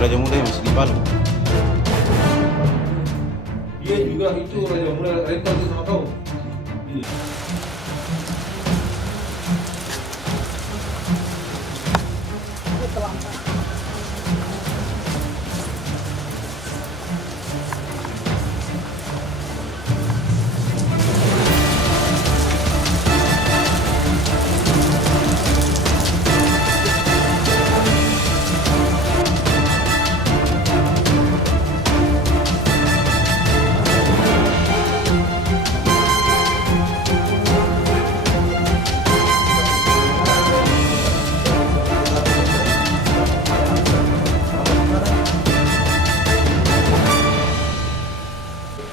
Raja Muda yang masih di Palu. Iya juga itu Raja Muda rental itu sama kau. Iya.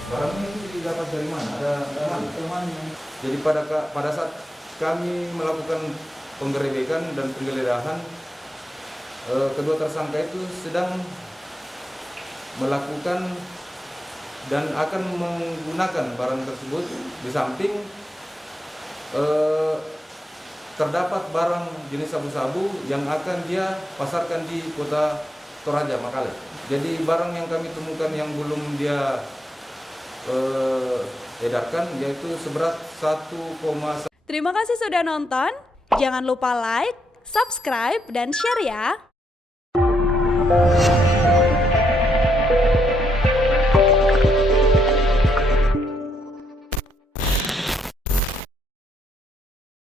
Barangnya itu didapat dari mana? Ada temannya. Jadi pada saat kami melakukan penggerebekan dan penggeledahan, kedua tersangka itu sedang melakukan dan akan menggunakan barang tersebut. Di samping terdapat barang jenis sabu-sabu yang akan dia pasarkan di kota Toraja, Makale. Jadi barang yang kami temukan yang belum dia edarkan yaitu seberat 1,1. Terima kasih sudah nonton. Jangan lupa like, subscribe, dan share ya.